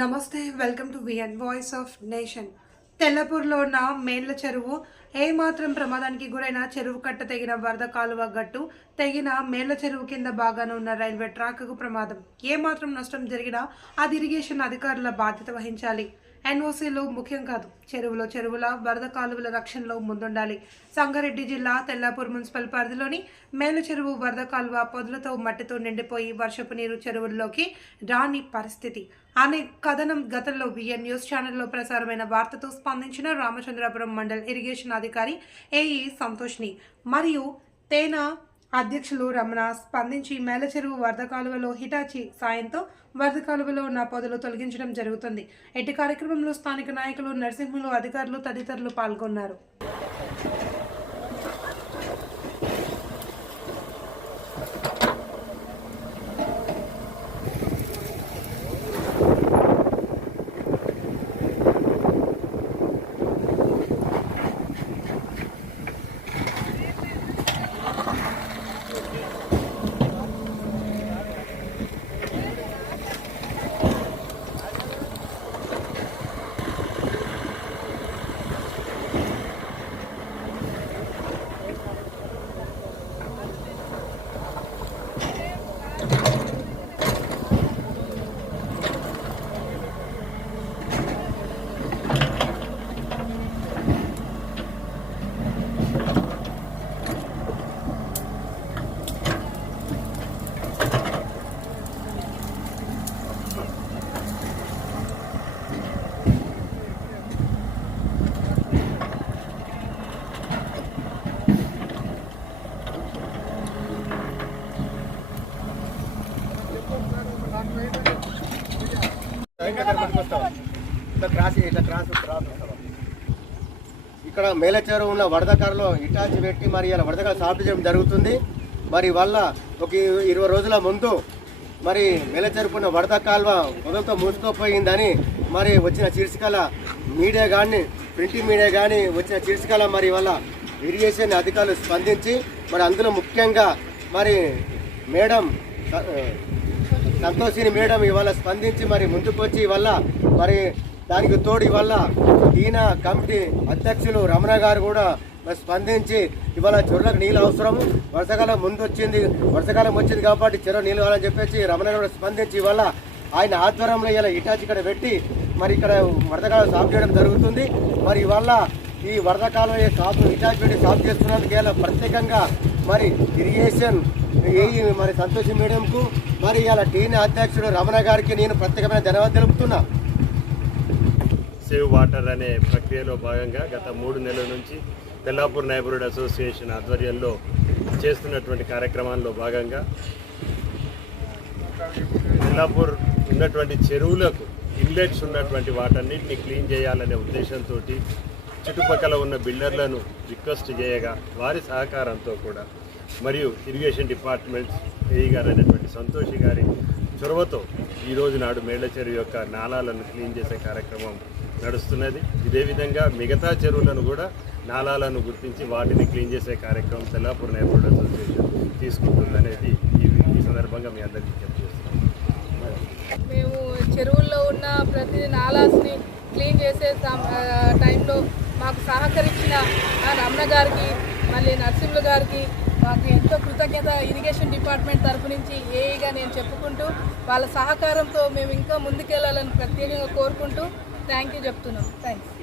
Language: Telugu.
నమస్తే welcome to V N voice of nation. తెల్లపూర్లో ఉన్న మేళ్ళ చెరువు ఏమాత్రం ప్రమాదానికి గురైన చెరువు కట్ట తెగిన వరద కాలువ గట్టు తెగిన మేళ్ళ చెరువు కింద బాగానే ఉన్న రైల్వే ట్రాక్కు ప్రమాదం. ఏమాత్రం నష్టం జరిగినా అది ఇరిగేషన్ అధికారుల బాధ్యత వహించాలి. ఎన్ఓసీలు ముఖ్యం కాదు. చెరువులో చెరువుల వరద కాలువల రక్షణలో ముందుండాలి. సంగారెడ్డి జిల్లా తెల్లాపూర్ మున్సిపల్ పరిధిలోని మేల చెరువు వరద కాలువ పొదులతో మట్టితో నిండిపోయి వర్షపు నీరు చెరువుల్లోకి రాని పరిస్థితి. అనే కథనం గతంలో విఎన్ న్యూస్ ఛానల్లో ప్రసారమైన వార్తతో స్పందించిన రామచంద్రాపురం మండల్ ఇరిగేషన్ అధికారి ఏఈ సంతోష్ని. మరియు తేనా అధ్యక్షులు రమణ స్పందించి మేల చెరువు వరద కాలువలో హిటాచి సాయంతో వరద కాలువలో ఉన్న పొదలు తొలగించడం జరుగుతుంది. ఎట్టి కార్యక్రమంలో స్థానిక నాయకులు నర్సింహులు అధికారులు తదితరులు పాల్గొన్నారు. ఇట్లా క్రాస్ ఇట్లా క్రాస్ క్రాస్ వస్తావా? ఇక్కడ మేలచేరు ఉన్న వరదకారులో ఇటాచి పెట్టి మరి ఇలా వరదకారు సాఫ్ట్ చేయడం జరుగుతుంది మరి వల్ల ఒక ఇరవై రోజుల ముందు మరి మేలచేరుకున్న వరద కాలువ మొదలతో మూసుకుపోయిందని మరి వచ్చిన శీర్షికల మీడియా కానీ ప్రింటింగ్ మీడియా కానీ వచ్చిన శీర్షికల మరి వల్ల ఇరిగేషన్ అధికారులు స్పందించి మరి అందులో ముఖ్యంగా మరి మేడం సంతోషిని మేడం ఇవాళ స్పందించి మరి ముందుకు వచ్చి ఇవాళ మరి దానికి తోడు ఇవాళ ఈయన కమిటీ అధ్యక్షులు రమణ గారు కూడా మరి స్పందించి ఇవాళ చెరువులకు నీళ్ళు అవసరం. వర్షాకాలం ముందు వచ్చింది వర్షాకాలం వచ్చింది కాబట్టి చెరువు నీళ్ళు కావాలని చెప్పేసి రమణ గారు కూడా స్పందించి ఇవాళ ఆయన ఆధ్వర్యంలో ఇలా ఇటాచి ఇక్కడ పెట్టి మరి ఇక్కడ వరదకాలం సాఫ్ చేయడం జరుగుతుంది. మరి ఇవాళ ఈ వరదకాలం కాపు ఇటాచి పెట్టి సాఫ్ చేస్తున్నందుకు ఇలా ప్రత్యేకంగా మరి ఇరిగేషన్ ఏఈ మరి సంతోష్ మేడంకు మరి ఇలా టీని అధ్యక్షుడు రమణ గారికి నేను ప్రత్యేకమైన ధన్యవాదాలు తెలుపుతున్నా. సేవ్ వాటర్ అనే ప్రక్రియలో భాగంగా గత మూడు నెలల నుంచి తెల్లాపూర్ నైబర్హుడ్ అసోసియేషన్ ఆధ్వర్యంలో చేస్తున్నటువంటి కార్యక్రమాల్లో భాగంగా తెల్లాపూర్ ఉన్నటువంటి చెరువులకు ఇన్లెట్స్ ఉన్నటువంటి వాటన్నిటిని క్లీన్ చేయాలనే ఉద్దేశంతో చుట్టుపక్కల ఉన్న బిల్డర్లను రిక్వెస్ట్ చేయగా వారి సహకారంతో కూడా మరియు ఇరిగేషన్ డిపార్ట్మెంట్ ఏఈ గారు అయినటువంటి సంతోషి గారి చొరవతో ఈరోజు నాడు మేళ్ళ చెరువు యొక్క నాలాలను క్లీన్ చేసే కార్యక్రమం నడుస్తున్నది. ఇదే విధంగా మిగతా చెరువులను కూడా నాలాలను గుర్తించి వాటిని క్లీన్ చేసే కార్యక్రమం తెల్లాపూర్ నైబర్హుడ్ అసోసియేషన్ తీసుకుంటుందనేది ఈ సందర్భంగా మీ అందరికీ మేము చెరువుల్లో ఉన్న ప్రతి నాలాస్ని క్లీన్ చేసే టైంలో మాకు సహకరించిన ఆ రమణ గారికి మళ్ళీ నరసింహులు గారికి మాకు ఎంతో కృతజ్ఞత ఇరిగేషన్ డిపార్ట్మెంట్ తరపు నుంచి ఏఈగా నేను చెప్పుకుంటూ వాళ్ళ సహకారంతో మేము ఇంకా ముందుకెళ్ళాలని ప్రత్యేకంగా కోరుకుంటూ థ్యాంక్ యూ చెప్తున్నాం. థ్యాంక్స్.